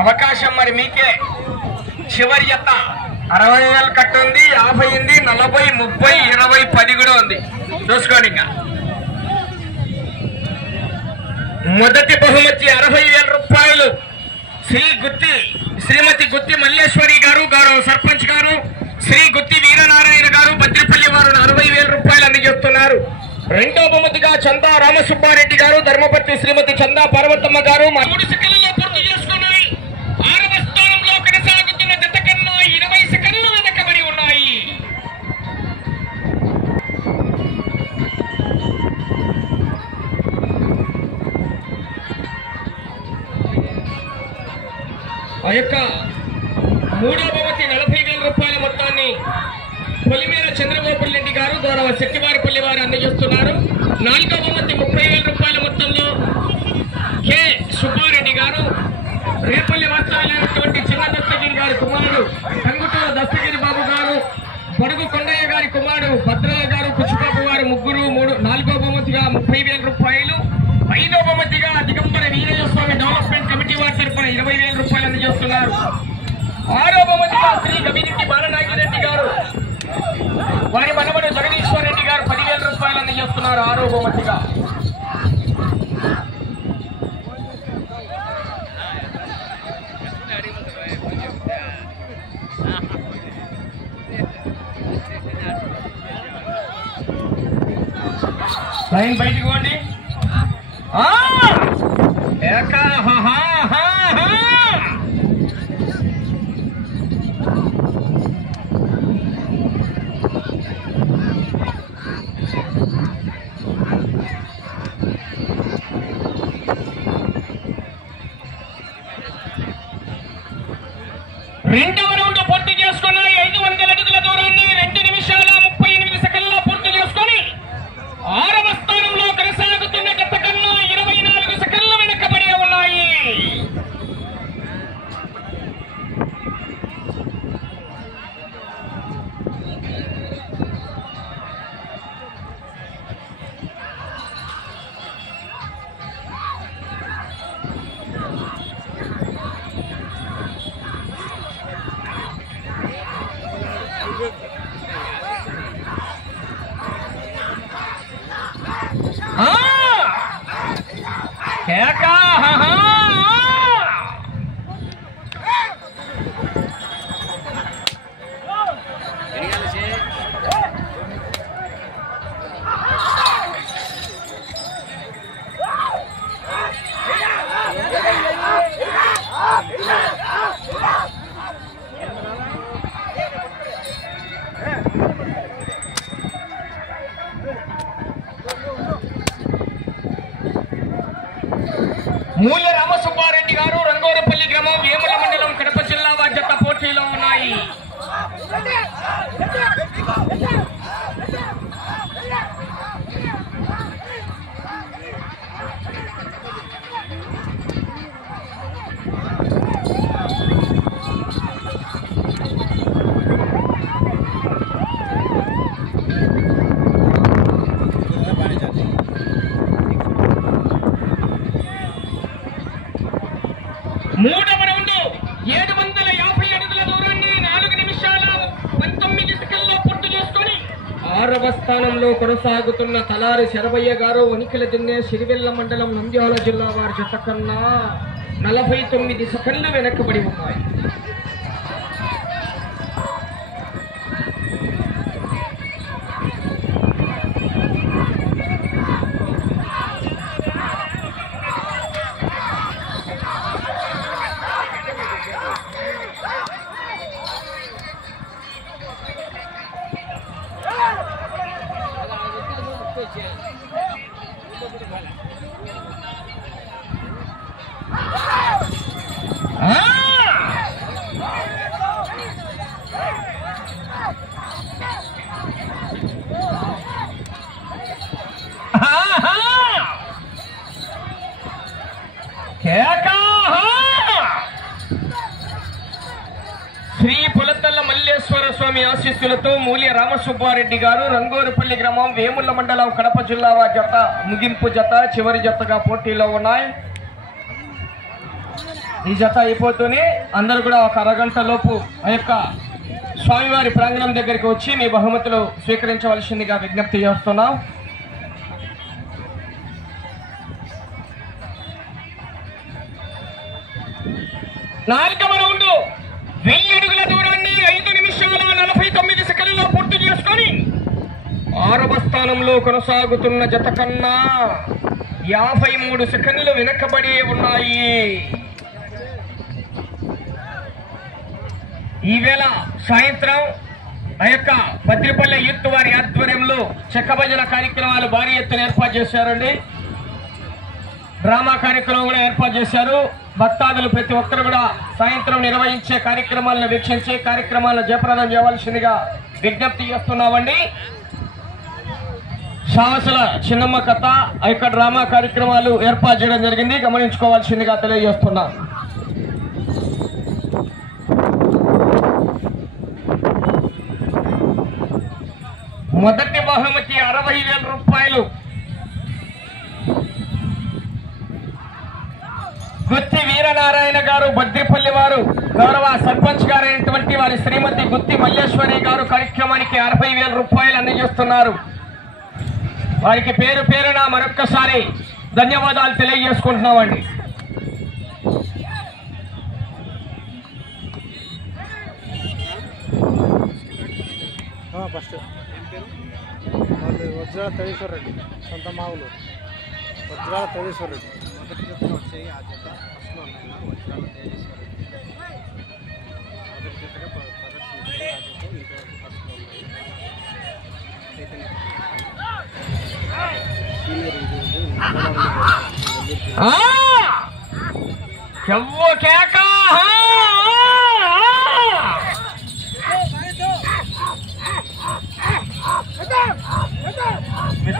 అవకాశం మరి మీకే. చివరి జత 60,000 కట్టు ఉంది, 50 ఉంది, 40, 30, 20, 10 కూడా ఉంది. చూసుకోండి. ఇంకా మొదటి బహుమతి 60,000 రూపాయలు శ్రీమతి గుత్తి మల్లేశ్వరి గారు, గౌరవ సర్పంచ్ గారు, శ్రీ గుత్తి వీరనారాయణ గారు భద్రపల్లి వారు 40,000 రూపాయలు అందజేస్తున్నారు. రెండో బహుమతిగా చందా రామసుబ్బారెడ్డి గారు, ధర్మపతి శ్రీమతి చందా పార్వతమ్మ గారు 3 సెకండ్లలో పూర్తి చేసుకున్నాయి. 6వ స్థానంలో కొనసాగుతున్న జత కన్నా 20 సెకండ్లు వెనకబడి ఉన్నాయి. ఆ యొక్క మూడో బహుమతి 40,000 రూపాయల మొత్తాన్ని పొలిమేర చంద్రబాబు రెడ్డి గారు, గౌరవ శెట్టివారిపల్లి వారు అందజేస్తున్నారు. 4వ బహుమతి 30,000 రూపాయల మొత్తంలో కె సుబ్బారెడ్డి గారు, రేపల్లి వాస్తవ్యులైనటువంటి చిన్న దస్తగిరి గారి కుమారుడు కంగుటూరు దస్తగిరి బాబు గారు, పొడుగు కొండయ్య గారి కుమారుడు భద్రయ్య గారు, కుచ్చిబాబు గారు ముగ్గురు 4వ బహుమతిగా 30,000 రూపాయలు. 5వ బహుమతిగా దిగంబర వీరయ్య స్వామి డెవలప్మెంట్ కమిటీ వారి తరఫున 20,000 రూపాయలు అందజేస్తున్నారు. 6వ బహుమతిగా శ్రీ గవిరెడ్డి బాలనాగిరెడ్డి గారు, వారి మనవడు జగదీశ్వర్ రెడ్డి గారు 10,000 రూపాయలు అందజేస్తున్నారు. 6వ బహుమతిగా లైన్ బయటికి పోండి. రెండవ రౌండ్ పూర్తి చేసుకున్నాయి. 500 అడుగుల దూరాన్ని 2 నిమిషాల 38 సెకండ్లలో పూర్తి చేసుకొని 6వ స్థానంలో కొనసాగుతున్న జత కన్నా 24 సెకండ్లు వెనకబడి ఉన్నాయి. మూల్య రామసుబ్బారెడ్డి గారు, రంగోరపల్లి గ్రామం, వేముల మండలం, కడప జిల్లా వారి జత పోటీలో ఉన్నాయి. మూడవ రౌండ్ 750 అడుగుల దూరాన్ని 4 నిమిషాల 19 సెకండ్లలో పూర్తి చేసుకొని 6వ స్థానంలో కొనసాగుతున్న తలారి శరభయ్య గారు, వణికిల దిన్నే, సిరివెల్ల మండలం, నంద్యాల జిల్లా వారి జత కన్నా 49 సెకండ్లు వెనకబడి ఉన్నాయి. శ్రీ పులతల్ల మల్లేశ్వర స్వామి ఆశీస్సులతో మూల్య రామసుబ్బారెడ్డి గారు, రంగోరపల్లి గ్రామం, వేముల మండలం, కడప జిల్లా వారి జత ముగింపు జత చివరి జతగా పోటీలో ఉన్నాయి. ఈ జత అయిపోతూనే అందరూ కూడా ఒక అరగంట లోపు ఆ యొక్క స్వామివారి ప్రాంగణం దగ్గరికి వచ్చి మీ బహుమతులు స్వీకరించవలసిందిగా విజ్ఞప్తి చేస్తున్నాం. నాలుగవ రౌండ్ 1000 అడుగుల దూరాన్ని 5 నిమిషాల 49 సెకండ్లలో పూర్తి చేసుకొని 6వ స్థానంలో కొనసాగుతున్న జత కన్నా 53 సెకండ్లు వెనకబడి ఉన్నాయి. ఈవేళ సాయంత్రం ఆ యొక్క భద్రిపల్లె యూత్ వారి ఆధ్వర్యంలో చెక్కభజన కార్యక్రమాలు భారీ ఎత్తున ఏర్పాటు చేశారండి. డ్రామా కార్యక్రమం కూడా ఏర్పాటు చేశారు. భక్తాదులు ప్రతి ఒక్కరు కూడా సాయంత్రం నిర్వహించే కార్యక్రమాలను వీక్షించి కార్యక్రమాలను జయప్రదం చేయవలసిందిగా విజ్ఞప్తి చేస్తున్నామండి. సాహసుల చిన్నమ్మ కథ ఆ యొక్క డ్రామా కార్యక్రమాలు ఏర్పాటు చేయడం జరిగింది, గమనించుకోవాల్సిందిగా తెలియజేస్తున్నాం. మొదటి బహుమతి 60,000 రూపాయలు. గుత్తి వీరనారాయణ గారు భద్రిపల్లి వారు గౌరవ సర్పంచ్ గారైనటువంటి వారి శ్రీమతి గుత్తి మల్లేశ్వరి గారు కార్యక్రమానికి 60,000 రూపాయలు అందజేస్తున్నారు. వారికి పేరు పేరున మరొక్కసారి ధన్యవాదాలు తెలియజేసుకుంటున్నామండి. ఫస్ట్ వజ్రాల తేజేశ్వర రెడ్డి సొంత మావులు వజ్రాల తేజేశ్వర రెడ్డి మొదటి జతలో వచ్చాయి. ఆ జత ఫస్ట్లో ఉన్నాయి వజ్రాల తేజేశ్వర రెడ్డి మొదటి జతగా ప్రదర్శించాయి. ఆ జత ఇంతవరకు ఫస్ట్లో ఉన్నాయి.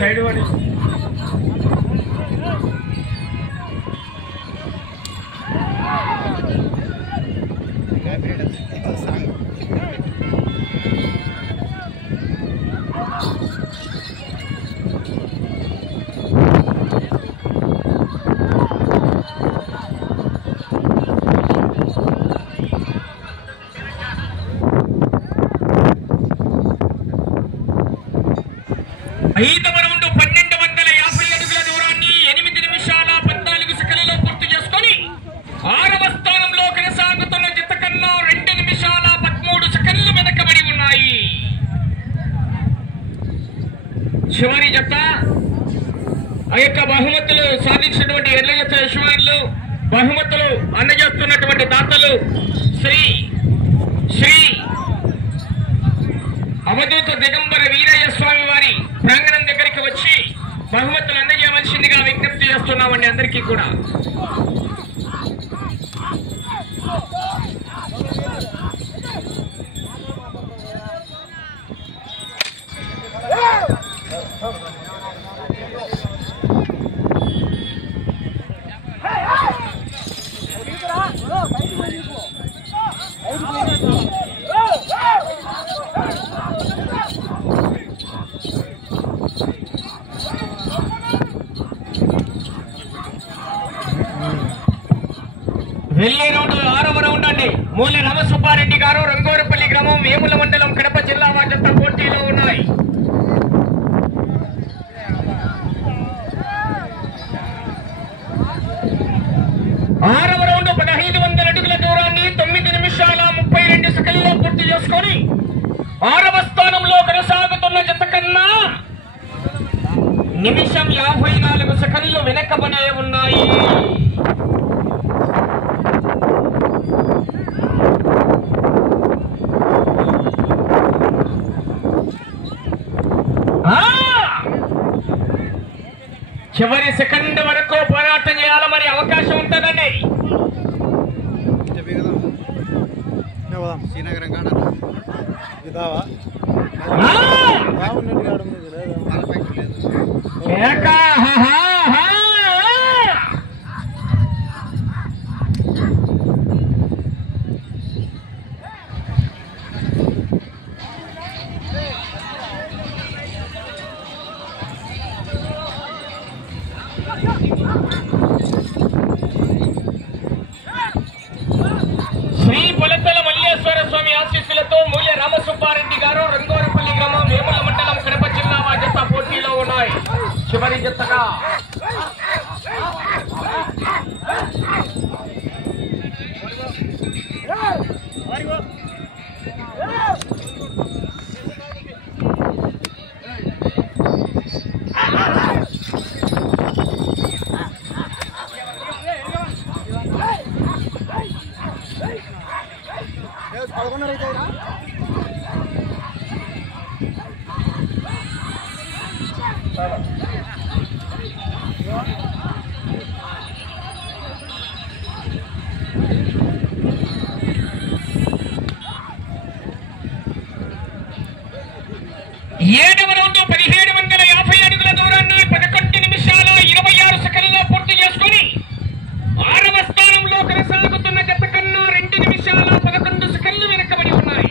సైడ్ పడి ఐదవ రౌండ్ 1250 అడుగుల దూరాన్ని 8 నిమిషాల 14 సెకండ్లలో పూర్తి చేసుకొని 6వ స్థానంలో కొనసాగుతున్న జత కన్నా 2 నిమిషాల 13 సెకండ్లు వెనకబడి ఉన్నాయి. చివరి జత ఆ యొక్క బహుమతులు సాధించినటువంటి ఎర్ల జత యజమానులు బహుమతులు అందజేస్తున్నటువంటి దాతలు శ్రీ అవధూత దిగంబర వీరయ్య స్వామి వారి ప్రాంగణం దగ్గరికి వచ్చి బహుమతులు అందజేయవలసిందిగా విజ్ఞప్తి చేస్తున్నామండి అందరికీ కూడా. వెళ్ళే రౌండ్ 6వ రౌండ్ అండి. మూల రామసుబ్బారెడ్డి గారు రంగోరపల్లి గ్రామం వేముల మండలం కడప జిల్లా వాజంత పోటీలో ఉన్నాయి. ఆరవ రౌండ్ 1500 అడుగుల దూరాన్ని 9 నిమిషాల 32 సెకండ్లలో పూర్తి చేసుకొని 6వ స్థానంలో కొనసాగుతున్న జత కన్నా నిమిషం 54 సెకండ్లు వెనకబడే ఉన్నాయి. చివరి సెకండ్ వరకు పోరాటం చేయాలి, మరి అవకాశం ఉంటుందండి. రామసుబ్బారెడ్డి గారు రంగోరపల్లి గ్రామం వేముల మండలం కడప జిల్లా జత పోటీలో ఉన్నాయి. చివరి జతగా ఏడవ రౌండ్ 1750 అడుగుల దూరాన్ని 11 నిమిషాల 26 సెకండ్లలో పూర్తి చేసుకుని 6వ స్థానంలో కొనసాగుతున్న జత కన్నా 2 నిమిషాల 11 సెకండ్లు వెనకబడి ఉన్నాయి.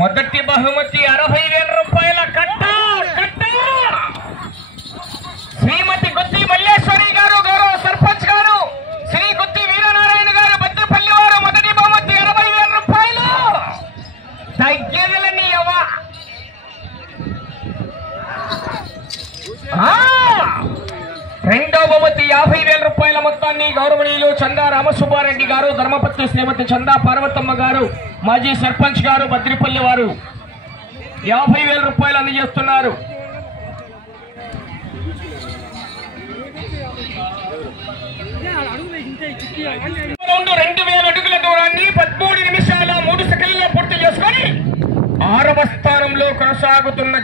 మొదటి బహుమతి 60,000 రూపాయల కట్ట. శ్రీమతి గుత్తి మల్లేశ్వరి గారు, గౌరవ సర్పంచ్ గారు, శ్రీ గుత్తి వీరనారాయణ గారు, బద్దెపల్లి వారు. మొదటి బహుమతి 60,000 రూపాయలు. తగ్గేదలని అవ్వా. రెండవ బహుమతి 50,000 రూపాయల మొత్తాన్ని గౌరవనీయులు చందా రామసుబ్బారెడ్డి గారు, ధర్మపత్ని శ్రీమతి చందా పార్వతమ్మ గారు, మాజీ సర్పంచ్ గారు, బద్రిపల్లి వారు 50,000 రూపాయలు అందజేస్తున్నారు. రౌండ్ 2000 అడుగుల దూరాన్ని 13 నిమిషాల 3 సెకండ్లలో పూర్తి చేసుకొని 6వ స్థానంలో కొనసాగుతున్న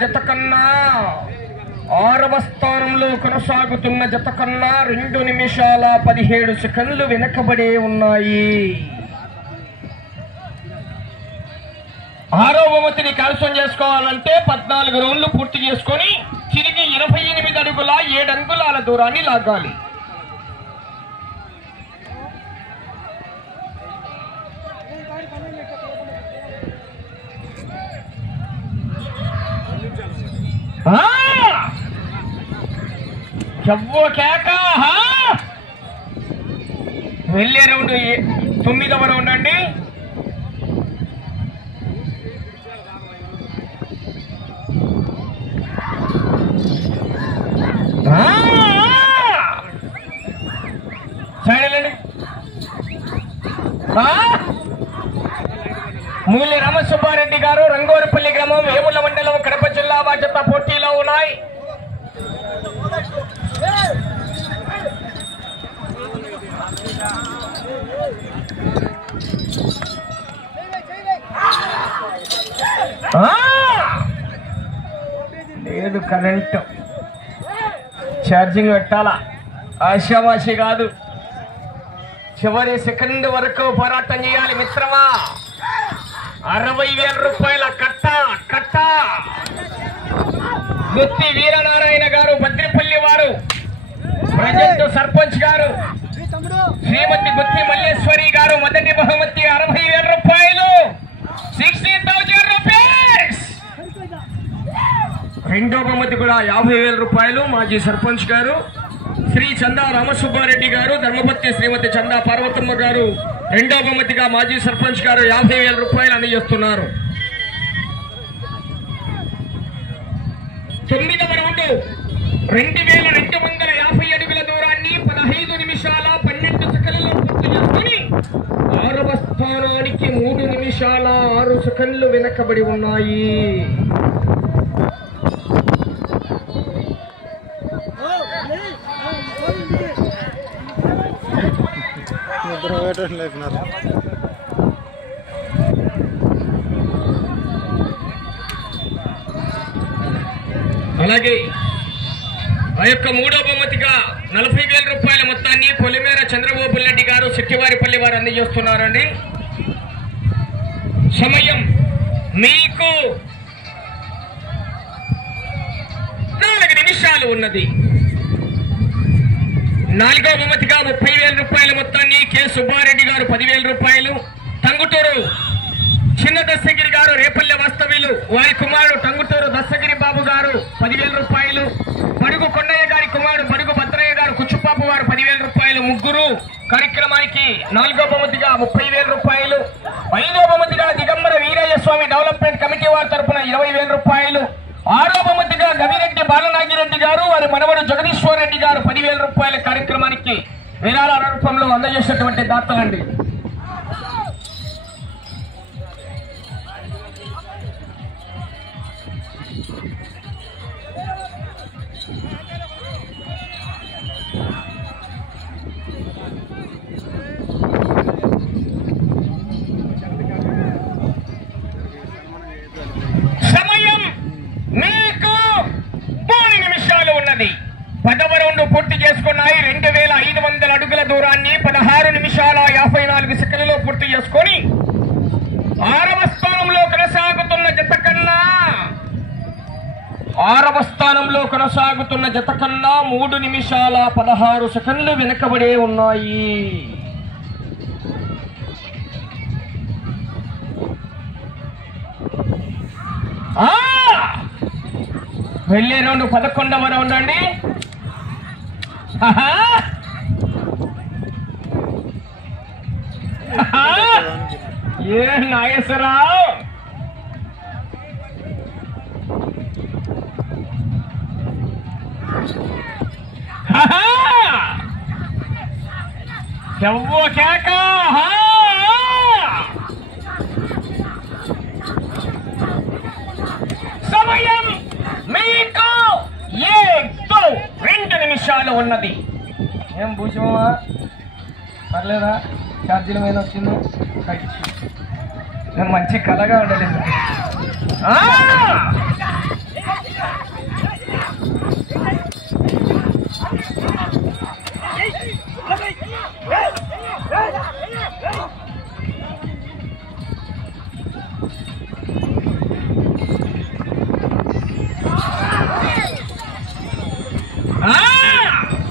జత కన్నా 2 నిమిషాల 17 సెకండ్లు వెనకబడే ఉన్నాయి. 6వ బహుమతిని కైవసం చేసుకోవాలంటే 14 రౌండ్లు పూర్తి చేసుకొని తిరిగి 28 అడుగుల 7 అంగుళాల దూరాన్ని లాగాలి. వెళ్ళే రౌండ్ 9వ రౌండ్ అండి. మూలి రామసుబ్బారెడ్డి గారు, రంగోరపల్లి గ్రామం, వేముల మండలం, కడప జిల్లా జత పోటీలో ఉన్నాయి. లేదు కరెంట్ ఛార్జింగ్ పెట్టాలా, ఆశావాసి కాదు. చివరి సెకండ్ వరకు పోరాటం చేయాలి మిత్రమా. 60,000 రూపాయల కట్ట. గుత్తి వీరనారాయణ గారు, బద్రిపల్లి వారు, ప్రజెంట్ సర్పంచ్ గారు, శ్రీమతి గుత్తి మల్లేశ్వరి గారు. మొదటి బహుమతి 60,000 రూపాయలు, 60,000 రూపీస్. రెండో బహుమతి కూడా 50,000 రూపాయలు. మాజీ సర్పంచ్ గారు శ్రీ చందా రామసుబ్బారెడ్డి గారు, ధర్మపత్ని శ్రీమతి చందా పార్వతమ్మ గారు. రెండో బహుమతిగా మాజీ సర్పంచ్ గారు 50,000 రూపాయలు అందజేస్తున్నారు. 9వ రౌండ్ 2250 అడుగుల దూరాన్ని 15 నిమిషాల 12 సెకండ్లలో పూర్తి చేసుకుని 6వ స్థానానికి 3 నిమిషాల 6 సెకండ్లు వెనకబడి ఉన్నాయి. అలాగే ఆ యొక్క మూడో బహుమతిగా 40,000 రూపాయల మొత్తాన్ని పొలిమేర చంద్రబాబు రెడ్డి గారు శెట్టివారిపల్లి వారు అందజేస్తున్నారండి. సమయం మీకు 4 నిమిషాలు ఉన్నది. నాలుగో బహుమతిగా 30,000 రూపాయల మొత్తాన్ని కె సుబ్బారెడ్డి గారు 10,000 రూపాయలు, టంగుటూరు చిన్న దస్తగిరి గారు రేపల్లె వాస్తవ్యులు వారి కుమారుడు టంగుటూరు దస్తగిరి బాబు గారు 10,000 రూపాయలు, బడుగు కొండయ్య గారి కుమారుడు బడుగు భద్రయ్య గారు కుచ్చుపాపు వారు 10,000 రూపాయలు. ముగ్గురు కార్యక్రమానికి నాలుగో బహుమతిగా 30,000 రూపాయలు. ఐదో బహుమతిగా దిగంబర వీరయ్య స్వామి డెవలప్మెంట్ కమిటీ వారి తరఫున 20,000 రూపాయలు. ఆరో బహుమతిగా గవిరెడ్డి బాలనాగిరెడ్డి గారు వారి మనవడు జగదీశ్వర్ రెడ్డి గారు 10,000 రూపాయల కార్యక్రమానికి విరాళ రూపంలో అందజేసినటువంటి దాతలండి. సమయం మీకు 3 నిమిషాలు ఉన్నది. 10వ రౌండ్ పూర్తి చేసుకున్నాయి. 2,500 అడుగుల దూరాన్ని 16 నిమిషాల 54 సెకండ్లలో పూర్తి చేసుకొని 6వ స్థానంలో కొనసాగుతున్న జత కన్నా 3 నిమిషాల 16 సెకండ్లు వెనుకబడే ఉన్నాయి. వెళ్ళే రౌండ్ 11వ రౌండ్ అండి. ఏ నాగేశ్వరరావు చెవ్వో కేక. సమయం మీకు 2 నిమిషాలు ఉన్నది. ఏం భూషమా పర్లేదా? ఛార్జీల మీద వచ్చింది. నేను మంచి కళగా ఉండలేదు.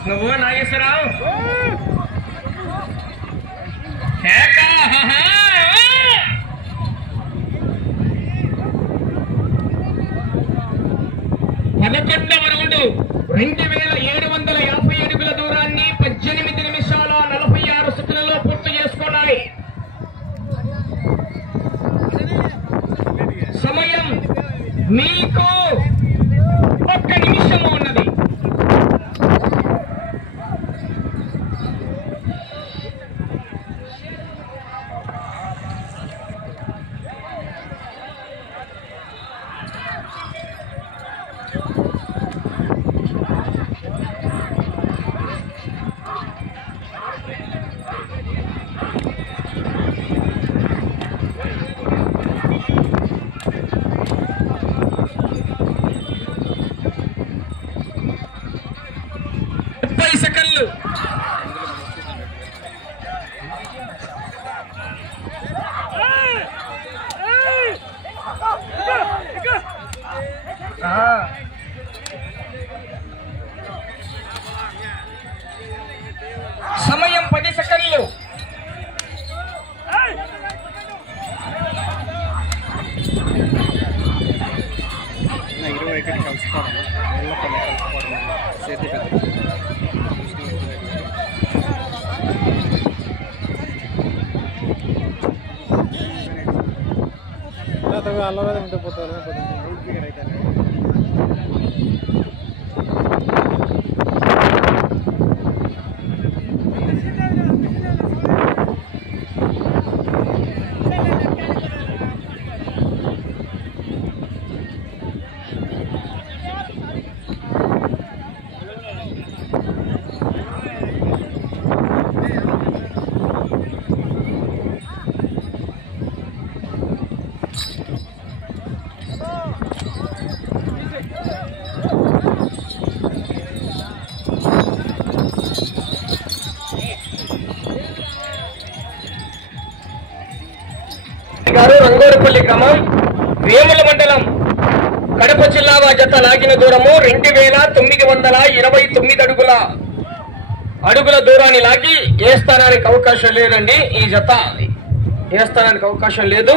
నువ్వు నాగేశ్వరరావు పదకొండవ రౌండ్ 2,750 అడుగుల దూరాన్ని 18 నిమిషాల 46 సెకండ్లలో పూర్తి చేసుకున్నాయి. సమయం మీకు 1 నిమిషం ఉన్నది. సెకండ్లు. సమయం 10 సెకండ్లు. అల్లవే ఉంటే పోతారు. రెడ్డి గారు, రంగోరపల్లి గ్రామం, వేముల మండలం, కడప జిల్లా జత లాగిన దూరము 2929 అడుగుల దూరాన్ని లాగి ఏ స్థానానికి అవకాశం లేదండి. ఈ జత ఏ స్థానానికి అవకాశం లేదు.